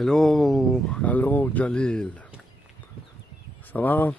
Hello, hello Jalil. Ça va?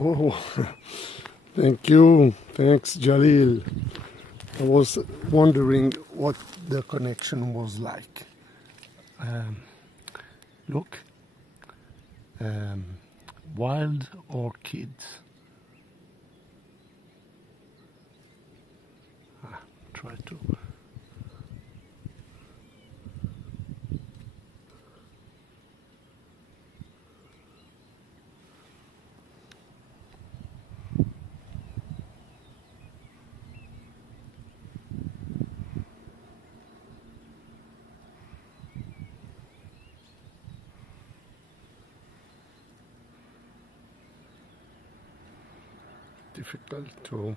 Oh, thank you. Thanks, Jalil. I was wondering what the connection was like. Look, um, wild orchids. Try to. Difficult to.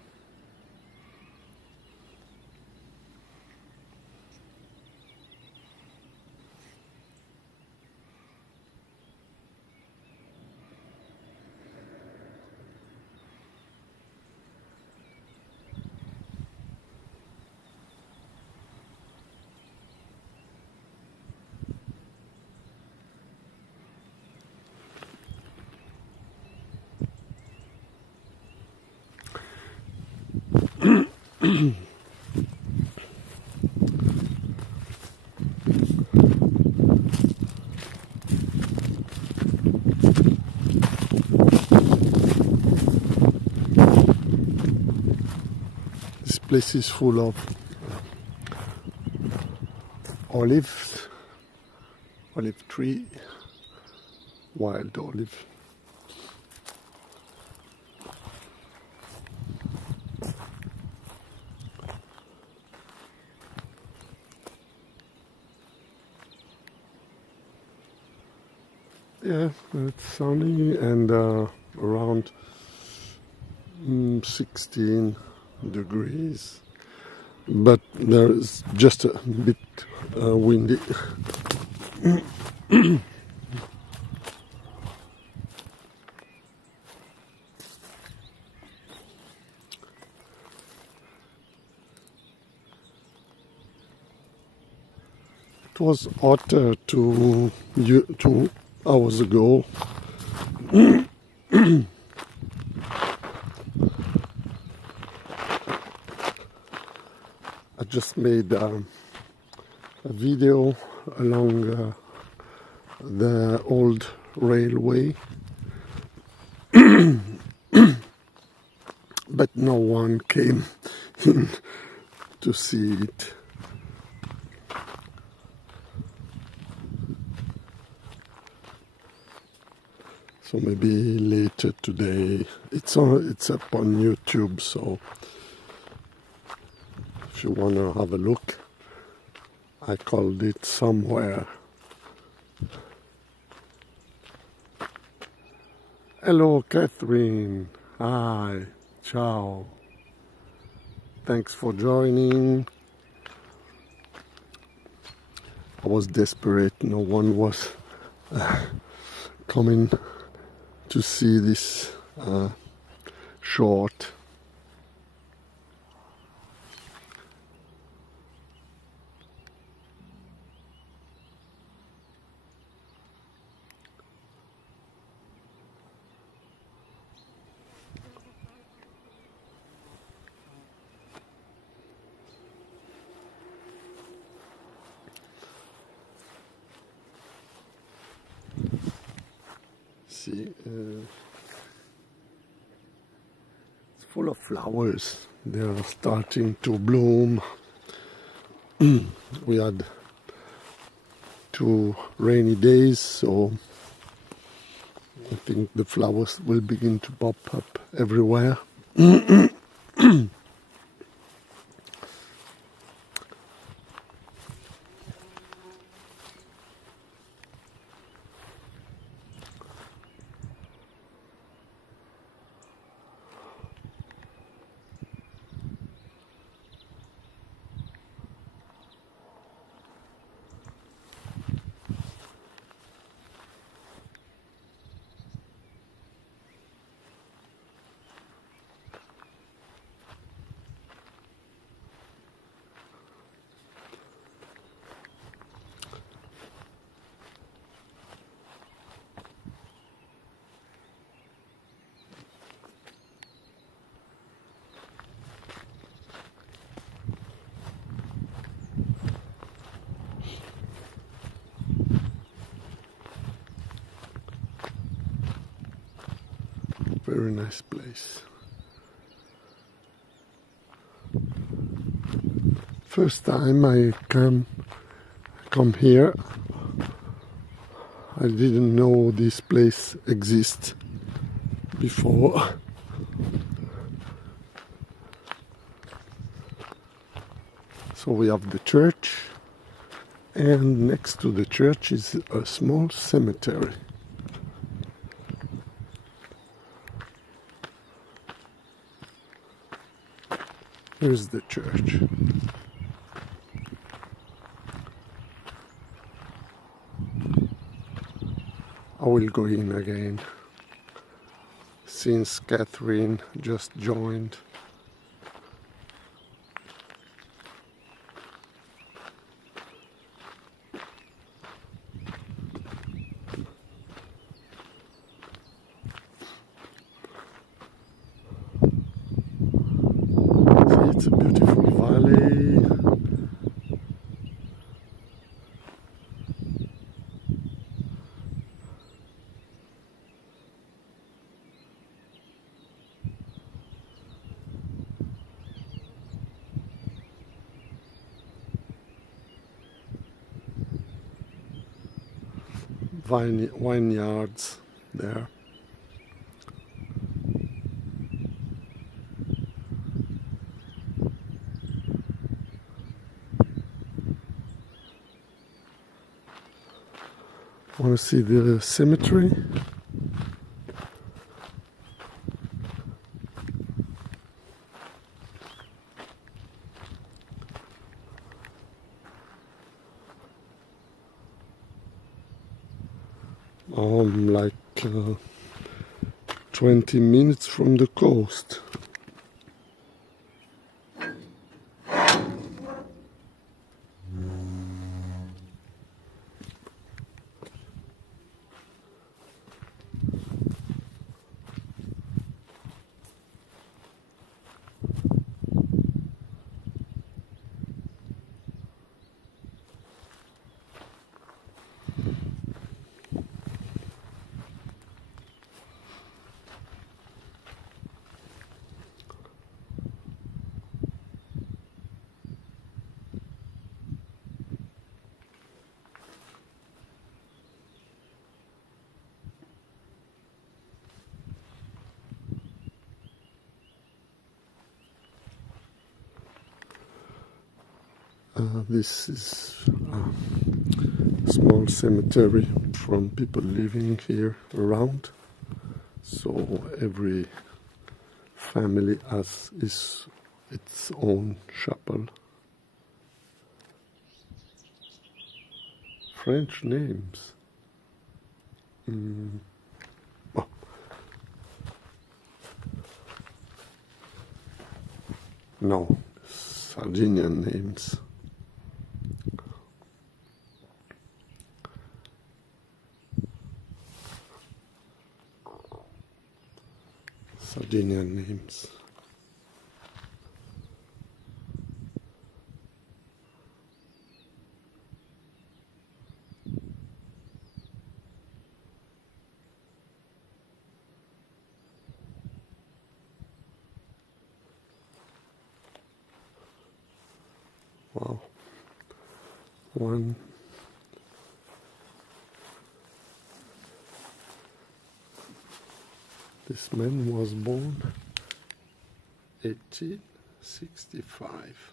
place is full of olive tree, wild olive. Yeah, it's sunny and around 16 degrees, but there is just a bit windy. It was hotter 2 hours ago. I just made a video along the old railway, but no one came in to see it. So maybe later today. It's up on YouTube, so if you want to have a look, I called it Somewhere. Hello, Catherine. Hi. Ciao. Thanks for joining. I was desperate. No one was coming to see this short. See, it's full of flowers. They are starting to bloom. We had 2 rainy days, so I think the flowers will begin to pop up everywhere. Very nice place. First time I come here, I didn't know this place exists before. So we have the church, and next to the church is a small cemetery. Here's the church. I will go in again, since Catherine just joined. See, it's a beautiful valley. vineyards there. Want to see the cemetery? Like 20 minutes from the coast. This is a small cemetery from people living here around. So every family has its own chapel. French names. Oh. No, Sardinian names. Sardinian names. Wow. One. This man was born 1865,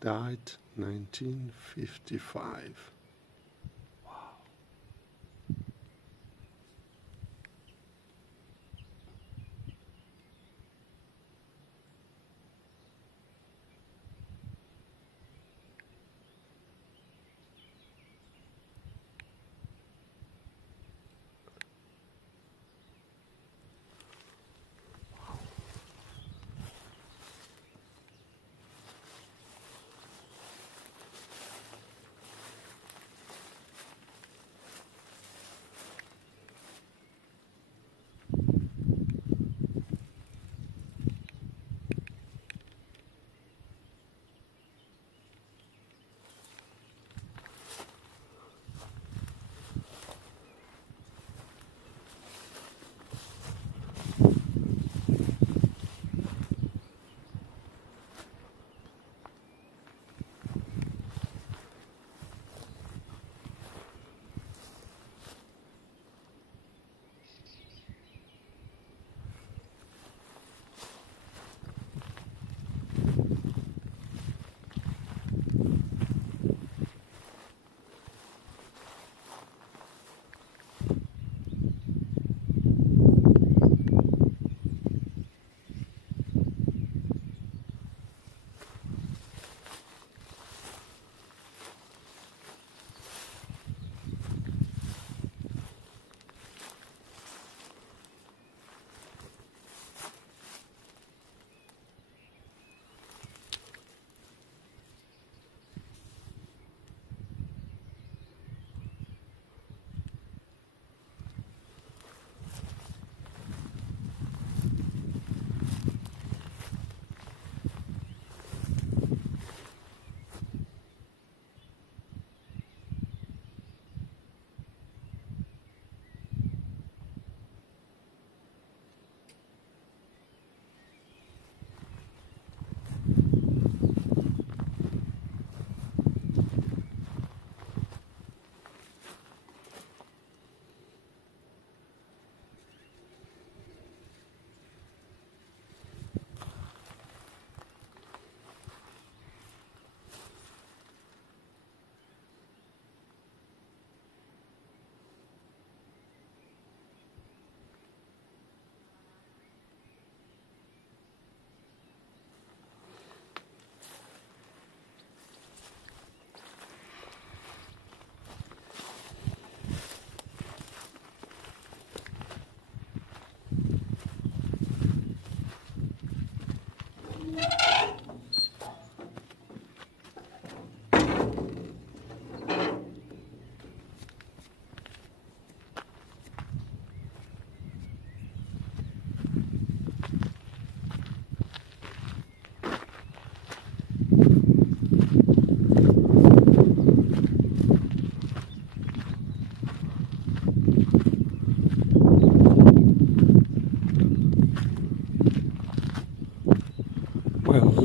died 1955.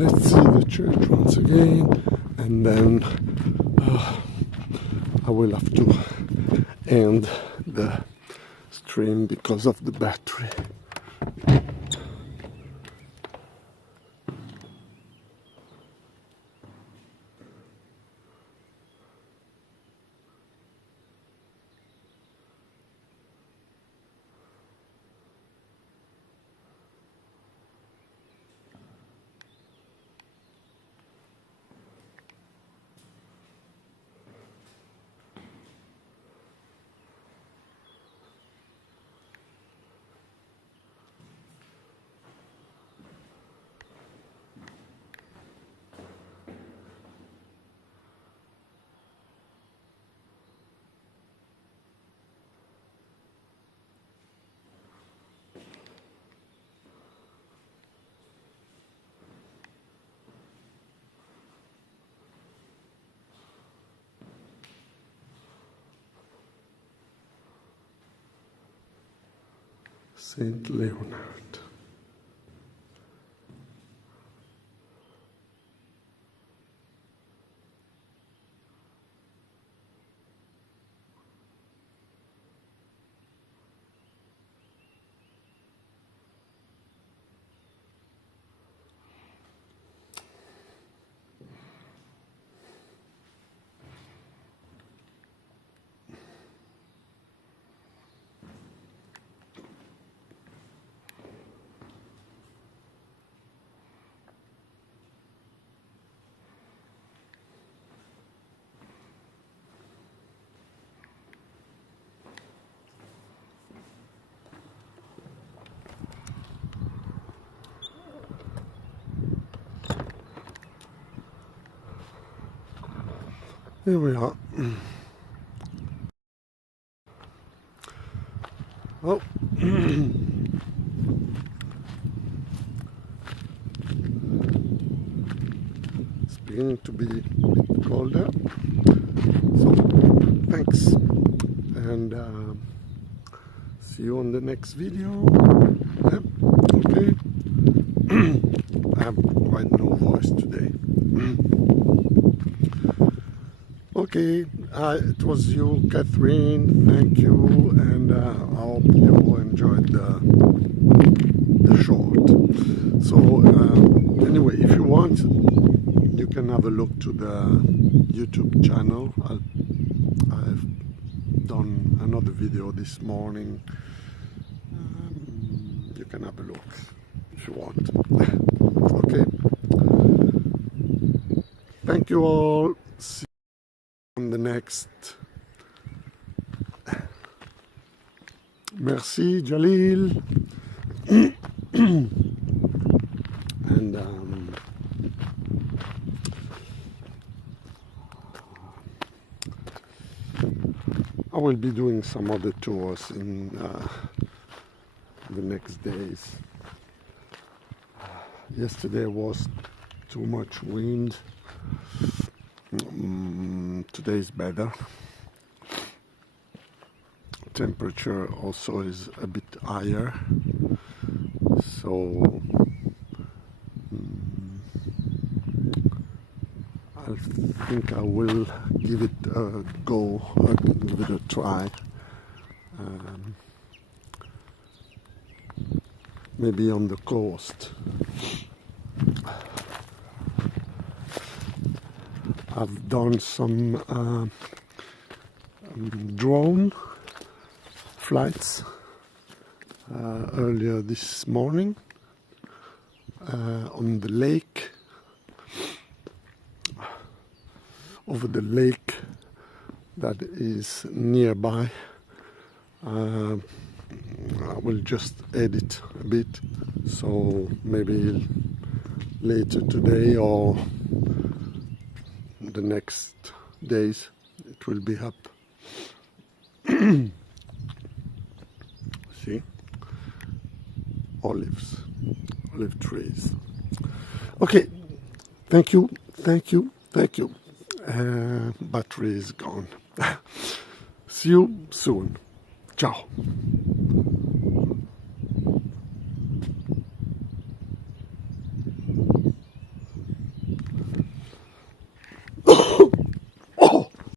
let's see the church once again, and then I will have to end the stream because of the battery. Saint Leonard. Here we are. Oh. It's beginning to be a bit colder. So, thanks. And see you on the next video. Yeah. Okay. I have quite no voice today. Okay, it was you, Catherine. Thank you, and I hope you enjoyed the short. So anyway, if you want, you can have a look to the YouTube channel. I've done another video this morning. You can have a look if you want. Okay. Thank you all. See you on the next. Merci, Jalil. And I will be doing some other tours in the next days. Yesterday was too much wind. Today is better. Temperature also is a bit higher, so I think I will give it a go, give it a try. Maybe on the coast. I've done some drone flights earlier this morning on the lake, over the lake that is nearby. I will just edit a bit, so maybe later today or the next days it will be up. See, olive trees. Okay, thank you. Battery is gone. See you soon. Ciao.